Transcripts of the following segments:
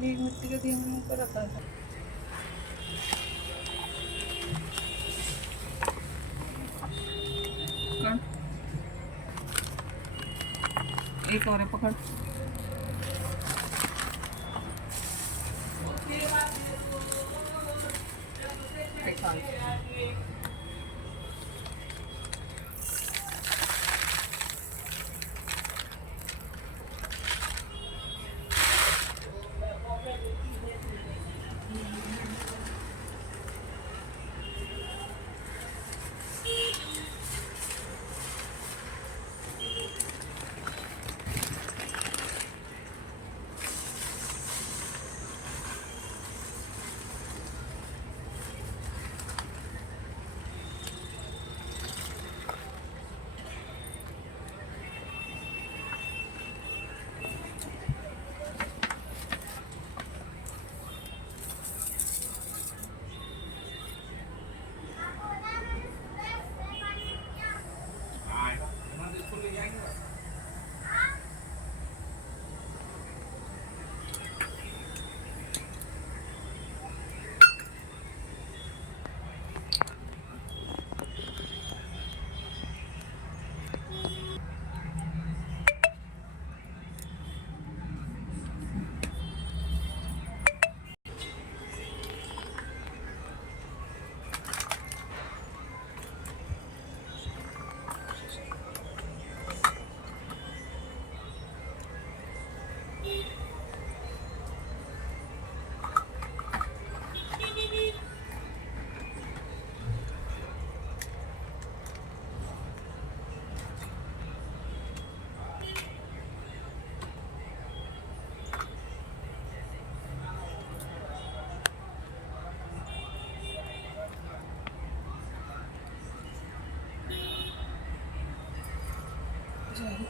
खाली एक मिट्टी के दिए मैंने ऊपर रखा था। एक और है, पकड़।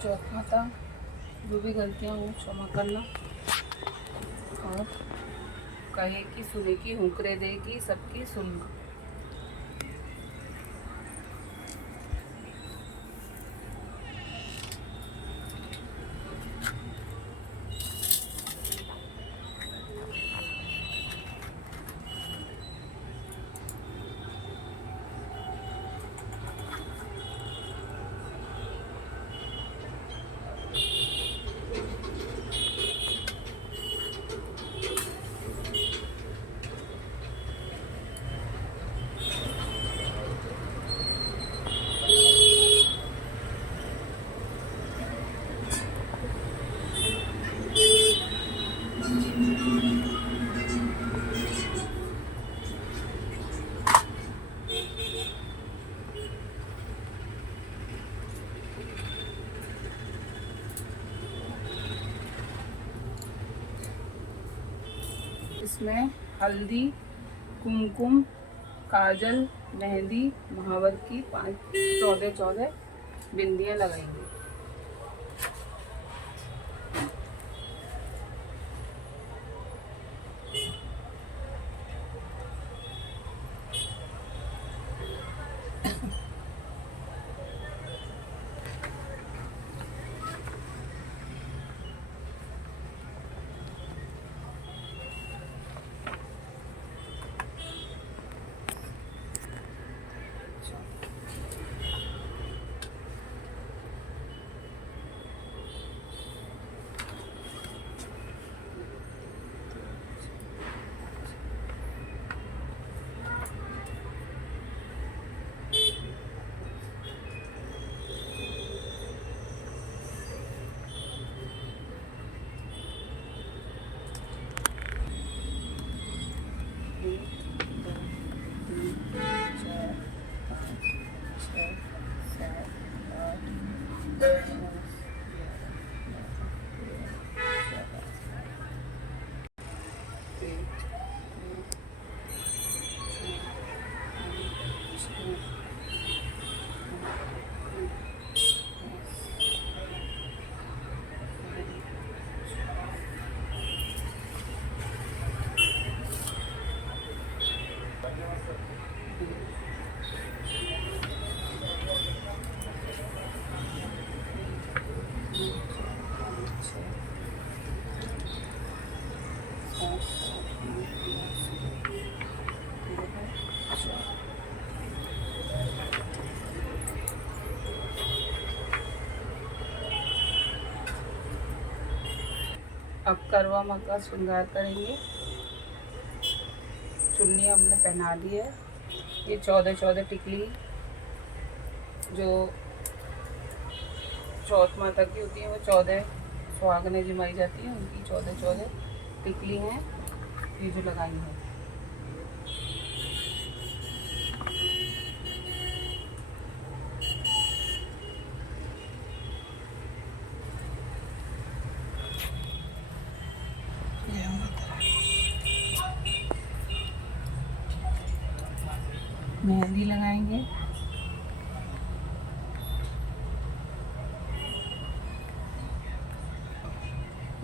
चौथा था, जो भी गलतियाँ हो क्षमा करना। और कहे कि सुने की हुंकरे देगी सबकी सुनना। इसमें हल्दी, कुमकुम, काजल, मेहंदी, महावर की 14 बिंदियाँ लगाएंगे। अब करवा माँ का श्रृंगार करेंगे। चुन्नी हमने पहना दी है। ये 14 टिकली जो चौथ माता की होती है, वो 14 सुहागनें जिमाई जाती हैं, उनकी 14 टिकली हैं ये जो लगाई है। मेहंदी लगाएंगे।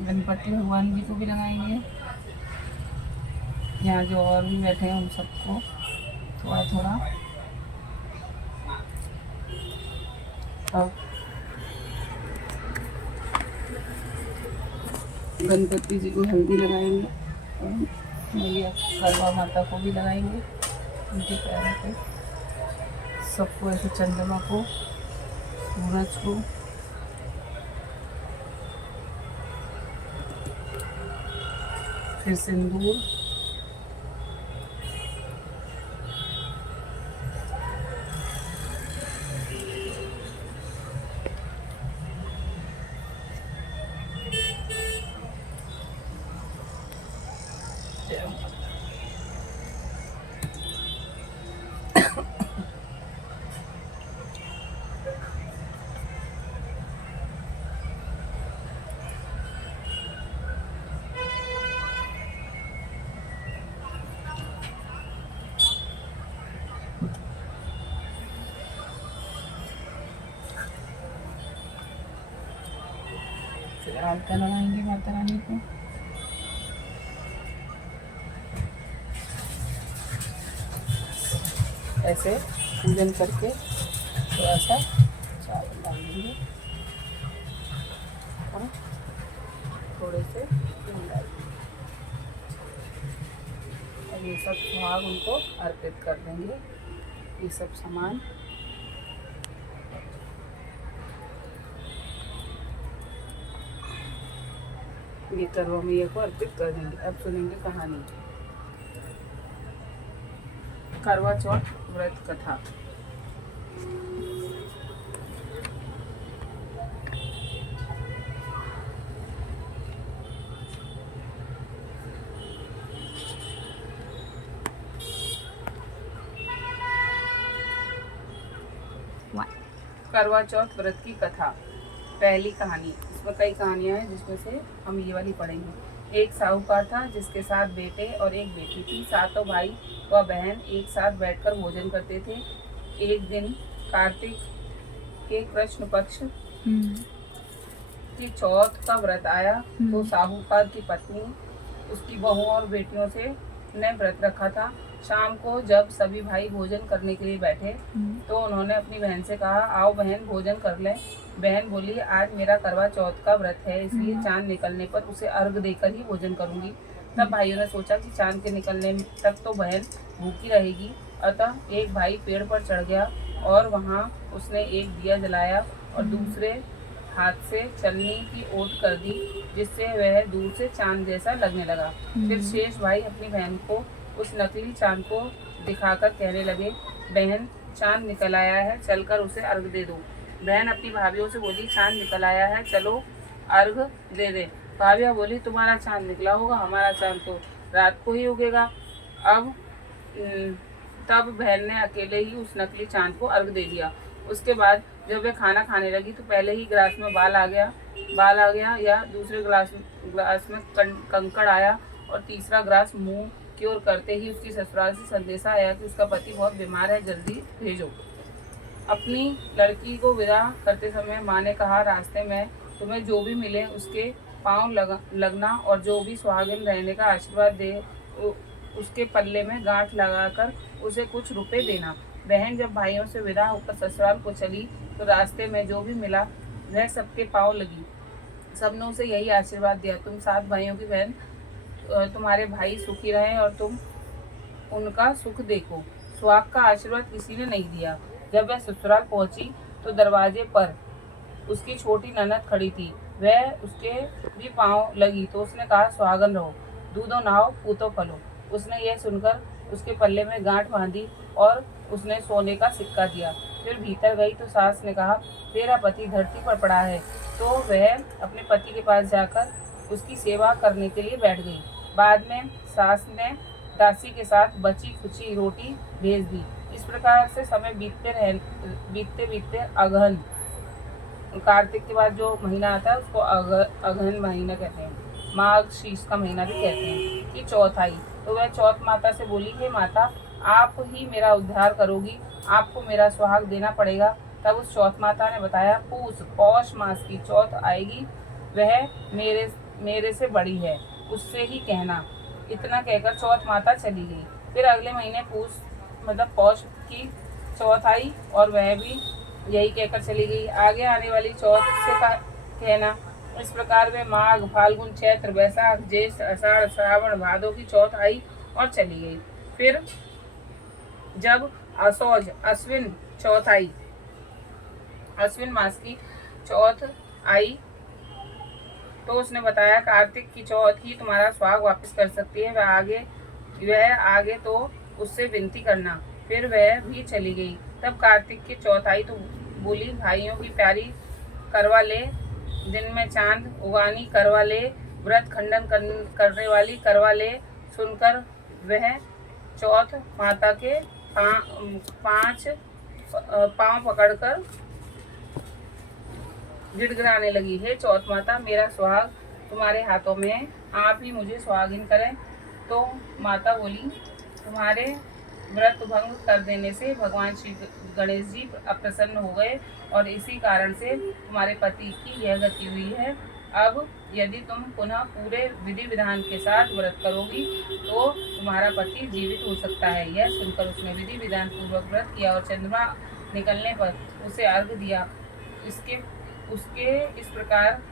गणपति भगवान जी को भी लगाएंगे। यहाँ जो और भी बैठे हैं उन सबको थोड़ा थोड़ा। अब गणपति जी को हल्दी लगाएंगे और मैया करवा माता को भी लगाएंगे उनके पैरों पे। सबको ऐसे चंद्रमा को, सूरज को, फिर सिंदूर, आलता लगाएंगे माता रानी को। ऐसे पूजन करके थोड़ा सा चावल डाल देंगे और थोड़े से घी डाल देंगे और ये सब सुहाग उनको अर्पित कर देंगे। ये सब सामान ये करवा मैया को अर्पित कर देंगे। अब सुनेंगे कहानी। करवा चौथ व्रत कथा। करवा चौथ व्रत की कथा। पहली कहानी। इसमें कई कहानियां हैं जिसमें से हम ये वाली पढ़ेंगे। एक साहूकार था जिसके 7 बेटे और एक बेटी थी। सातों भाई व बहन एक साथ बैठकर भोजन करते थे। एक दिन कार्तिक के कृष्ण पक्ष की चौथ का व्रत आया तो साहूकार की पत्नी उसकी बहू और बेटियों से ने व्रत रखा था। शाम को जब सभी भाई भोजन करने के लिए बैठे तो उन्होंने अपनी बहन से कहा, आओ बहन भोजन कर लें। बहन बोली, आज मेरा करवा चौथ का व्रत है, इसलिए चांद निकलने पर उसे अर्घ देकर ही भोजन करूंगी। तब भाइयों ने सोचा कि चांद के निकलने तक तो बहन भूखी रहेगी। अतः एक भाई पेड़ पर चढ़ गया और वहां उसने एक दिया जलाया और दूसरे हाथ से चलनी की ओट कर दी, जिससे वह दूर से चांद जैसा लगने लगा। फिर शेष भाई अपनी बहन को उस नकली चांद को दिखाकर कहने लगे, बहन चांद निकल आया है, चलकर उसे अर्घ दे दो। बहन अपनी भाभीियों से बोली, चांद निकल आया है, चलो अर्घ दे दे। भाभियाँ बोली, तुम्हारा चांद निकला होगा, हमारा चांद तो रात को ही उगेगा। तब बहन ने अकेले ही उस नकली चांद को अर्घ दे दिया। उसके बाद जब वह खाना खाने लगी तो पहले ही गिलास में बाल आ गया या दूसरे गिलास में कंकड़ आया और तीसरा गिलास मुंह की ओर करते ही उसकी ससुराल से संदेशा आया कि उसका पति बहुत बीमार है, जल्दी भेजो। अपनी लड़की को विदा करते समय माँ ने कहा, रास्ते में तुम्हें जो भी मिले उसके पाँव लगना और जो भी सुहागिन रहने का आशीर्वाद दे उसके पल्ले में गांठ लगाकर उसे कुछ रुपए देना। बहन जब भाइयों से विदा होकर ससुराल को चली तो रास्ते में जो भी मिला वह सबके पाँव लगी। सबने उसे यही आशीर्वाद दिया, तुम 7 भाइयों की बहन, तुम्हारे भाई सुखी रहें और तुम उनका सुख देखो। सुहाग का आशीर्वाद किसी ने नहीं दिया। जब वह ससुराल पहुंची तो दरवाजे पर उसकी छोटी ननद खड़ी थी। वह उसके भी पाँव लगी तो उसने कहा, सुहागन रहो, दूधो नहाओ, पूतो फलो। उसने यह सुनकर उसके पल्ले में गांठ बांधी और उसने सोने का सिक्का दिया। फिर भीतर गई तो सास ने कहा, तेरा पति धरती पर पड़ा है। तो वह अपने पति के पास जाकर उसकी सेवा करने के लिए बैठ गई। बाद में सास ने दासी के साथ बची खुची रोटी भेज दी। इस प्रकार से समय बीतते बीतते अगहन, कार्तिक के बाद जो महीना आता है उसको अगहन महीना कहते हैं, माघ शीर्ष का महीना भी कहते हैं, कि चौथ आई। तो वह चौथ माता से बोली, हे माता, आप ही मेरा उद्धार करोगी, आपको मेरा सुहाग देना पड़ेगा। तब उस चौथ माता ने बताया, पौष मास की चौथ आएगी, वह मेरे से बड़ी है, उससे ही कहना। इतना कहकर चौथ माता चली गई। फिर अगले महीने पौष की चौथ आई और वह भी यही कहकर चली गई। आगे आने वाली चौथ से कहना। इस प्रकार वे माघ, फाल्गुन, चैत्र, बैसाख, ज्येष्ठ, आषाढ़, श्रावण, भादो की चौथ आई और चली गई। फिर जब असौज, अश्विन चौथ आई, अश्विन मास की चौथ आई, तो उसने बताया, कार्तिक की चौथ ही तुम्हारा सुहाग वापस कर सकती है, वह आगे तो उससे विनती करना। फिर वह भी चली गई। तब कार्तिक की चौथ आई तो बोली, भाइयों की प्यारी करवा ले, दिन में चांद उगानी करवा ले, व्रत खंडन करने वाली करवा ले। सुनकर वह चौथ माता के पांव पकड़कर गिड़गिड़ाने लगी, हे चौथ माता, मेरा सुहाग तुम्हारे हाथों में है, आप ही मुझे सुहागिन करें। तो माता बोली, तुम्हारे व्रत भंग कर देने से भगवान श्री गणेश जी अप्रसन्न हो गए और इसी कारण से तुम्हारे पति की यह गति हुई है। अब यदि तुम पुनः पूरे विधि विधान के साथ व्रत करोगी तो तुम्हारा पति जीवित हो सकता है। यह सुनकर उसने विधि विधान पूर्वक व्रत किया और चंद्रमा निकलने पर उसे अर्घ दिया। उसके इस प्रकार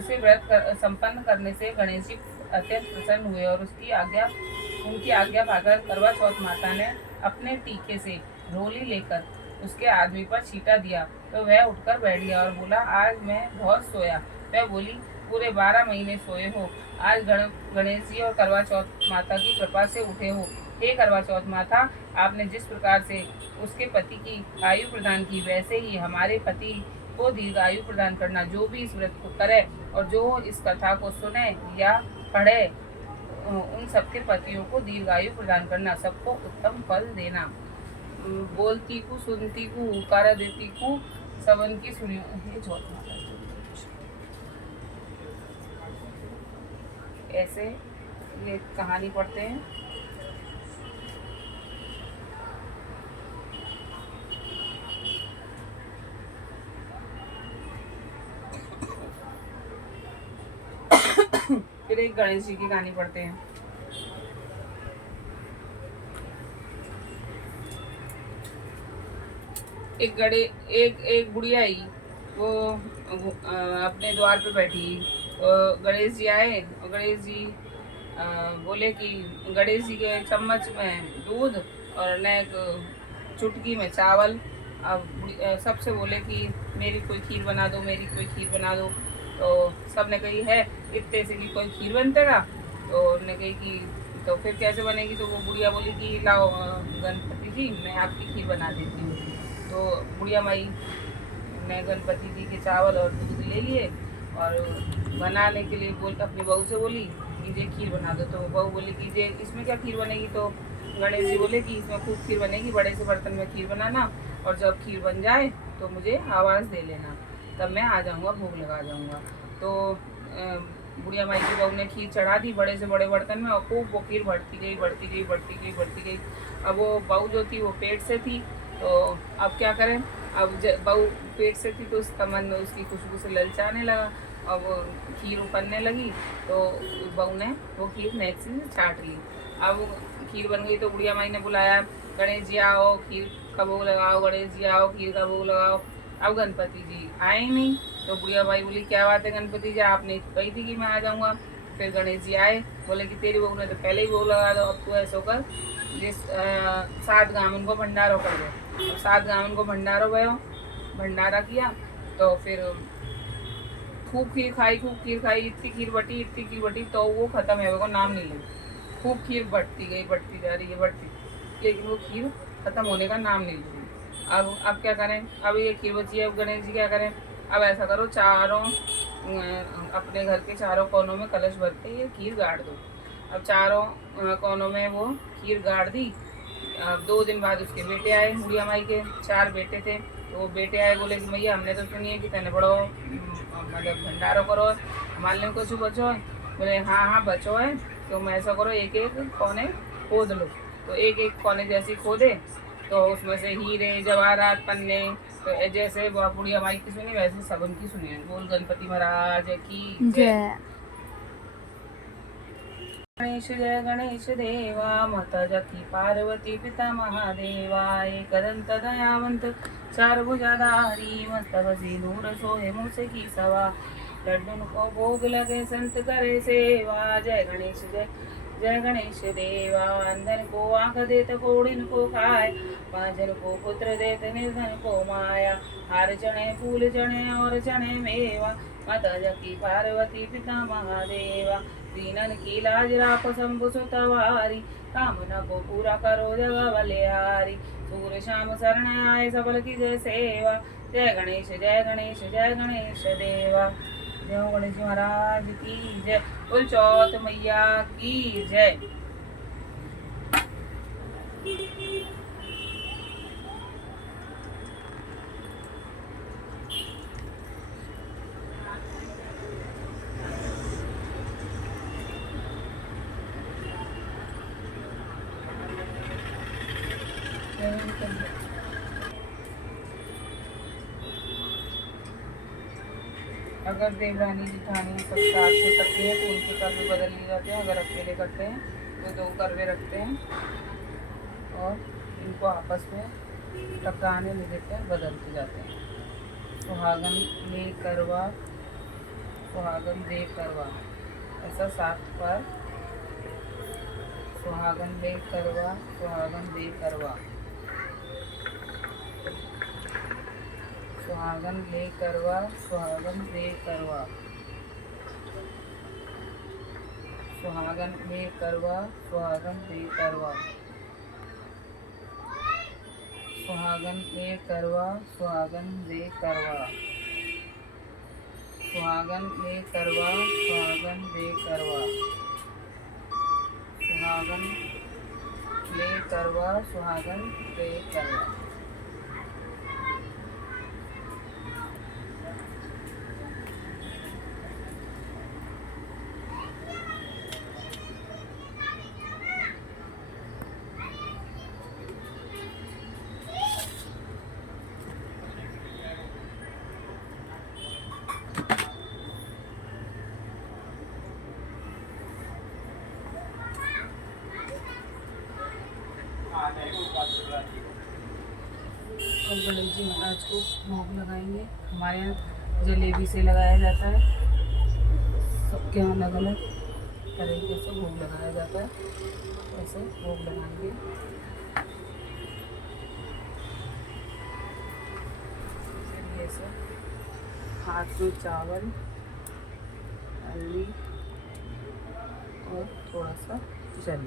से व्रत संपन्न करने से गणेश जी अत्यंत प्रसन्न हुए और उनकी आज्ञा पाकर करवा चौथ माता ने अपने टीके से ढोली लेकर उसके आदमी पर छींटा दिया तो वह उठकर बैठ गया और बोला, आज मैं बहुत सोया। वह बोली, पूरे 12 महीने सोए हो, आज गणेश जी और करवा चौथ माता की कृपा से उठे हो। हे करवा चौथ माता, आपने जिस प्रकार से उसके पति की आयु प्रदान की, वैसे ही हमारे पति को दीर्घायु प्रदान करना। जो भी इस व्रत को करे और जो इस कथा को सुने या पढ़े, उन सबके पतियों को दीर्घायु प्रदान करना, सबको उत्तम फल देना। बोलती को सुनती को हुकारा देती को सबन की सुनियो। ऐसे ये कहानी पढ़ते हैं। फिर एक गणेश जी की कहानी पढ़ते हैं। एक बुढ़िया आई, वो अपने द्वार पे बैठी। गणेश जी आए और गणेश जी बोले कि गणेश जी के चम्मच में दूध और न एक चुटकी में चावल। अब सबसे बोले कि मेरी कोई खीर बना दो, मेरी कोई खीर बना दो। तो सब ने कही, है इतने से कि कोई खीर बनतेगा। तो उन्होंने कही कि तो फिर कैसे बनेगी। तो वो बुढ़िया बोली कि लाओ गणपति जी, मैं आपकी खीर बना देती हूँ। तो बुढ़िया माई ने गणपति जी के चावल और दूध ले लिए और बनाने के लिए अपनी बहू से बोली कि ये खीर बना दो। तो बहू बोली कि ये इसमें क्या खीर बनेगी। तो गणेश जी बोले कि इसमें खूब खीर बनेगी, बड़े से बर्तन में खीर बनाना और जब खीर बन जाए तो मुझे आवाज़ दे लेना, तब मैं आ जाऊँगा, भोग लगा जाऊँगा। तो बुढ़िया माई की बहू ने खीर चढ़ा दी बड़े से बड़े बर्तन में और खूब वो खीर बढ़ती गई। अब वो बहू जो थी वो पेट से थी, तो अब क्या करें। अब बहू पेट से थी तो उसका मन उसकी खुशबू से ललचाने लगा। अब खीर उकलने लगी तो बहू ने वो खीर मैक्सी से छाट ली। अब खीर बन गई तो बुढ़िया माई ने बुलाया, गणेश जी आओ, खीर का भोग लगाओ, गणेश जी आओ, खीर का भोग लगाओ। अब गणपति जी आए नहीं। तो बुढ़िया माई बोली, क्या बात है गणपति जी, आपने कही थी कि मैं आ जाऊँगा। फिर गणेश जी आए, बोले कि तेरी बहू ने तो पहले ही भोग लगा दो, अब तू ऐसा होकर जिस 7 गाँव को भंडारो कर दो। 7 गाँव को भंडारो गयो, भंडारा किया। तो फिर खूब खीर खाई, इतनी खीर बटी तो वो खत्म है, वो नाम नहीं ले। खूब खीर बढ़ती जा रही है, लेकिन वो खीर खत्म होने का नाम नहीं ले रही। अब क्या करें, अब ये खीर बची है, अब गणेश जी क्या करें। अब ऐसा करो, चारों अपने घर के चारों कोनों में कलश भर के ये खीर गाड़ दो। अब चारों कोनों में वो खीर गाड़ दी। अब 2 दिन बाद उसके बेटे आए, बुढ़िया माई के 4 बेटे थे। तो वो बेटे आए, बोले कि भैया हमने तो सुनी है कि तेने बड़ो मतलब भंडारो करो, हमारे लिए कुछ बचो है। बोले हाँ हाँ बचो है, तो मैं ऐसा करो, एक एक कोने खोद लो। तो एक एक कोने जैसी खोदे, तो उसमें से हीरे जवाहरात पन्ने, तो जैसे बुढ़िया माई की सुनी वैसे सबन की सुनी। बोल गणपति महाराज की जय। जय गणेश देवा, माता जकी पार्वती पिता महादेवा, एक दंत दयावंत चार भुजाधारी, मस्तक सिंदूर सोहे मूसे की सवा, लड्डून को भोग लगे संत करे सेवा। जय गणेश जय गणेश देवा, अंधन को आंख देत कोड़िन को खाए, बांझन को पुत्र देत निर्धन को माया, हार चढ़े फूल चढ़े और चढ़े मेवा, माता जकी पार्वती पिता महादेवा, दीनन की लाज राखो शंभु सुतवारी, कामना को पूरा करो जग बलिहारी, सूर्य शाम शरण आए सबल की जय सेवा। जय गणेश जय गणेश देवा। जय गणेश जी महाराज की जय। बोल चौथ मैया की जय। अगर देवरानी जिठानी सब साथ में करती हैं तो उनके कर्वे बदल लिए जाते हैं। अगर अकेले करते हैं तो 2 कर्वे रखते हैं और इनको आपस में टकराने नहीं देते हैं, बदलते जाते हैं। सुहागन ले करवा, सुहागन दे करवा, ऐसा 7 बार। सुहागन ले करवा, सुहागन दे करवा, सुहागन ले करवा, सुहागन दे करवा, सुहागन ले करवा, सुहागन दे करवा, सुहागन ले करवा, सुहागन दे करवा, सुहागन ले करवा, सुहागन दे करवा, सुहागन ले करवा, सुहागन दे करवा। और गणेश जी महाराज को भोग लगाएंगे। हमारे यहाँ जलेबी से लगाया जाता है, सबके यहाँ अलग अलग तरीके से भोग लगाया जाता है। ऐसे भोग लगाएंगे। ऐसे हाथ में चावल, हल्दी और थोड़ा सा जल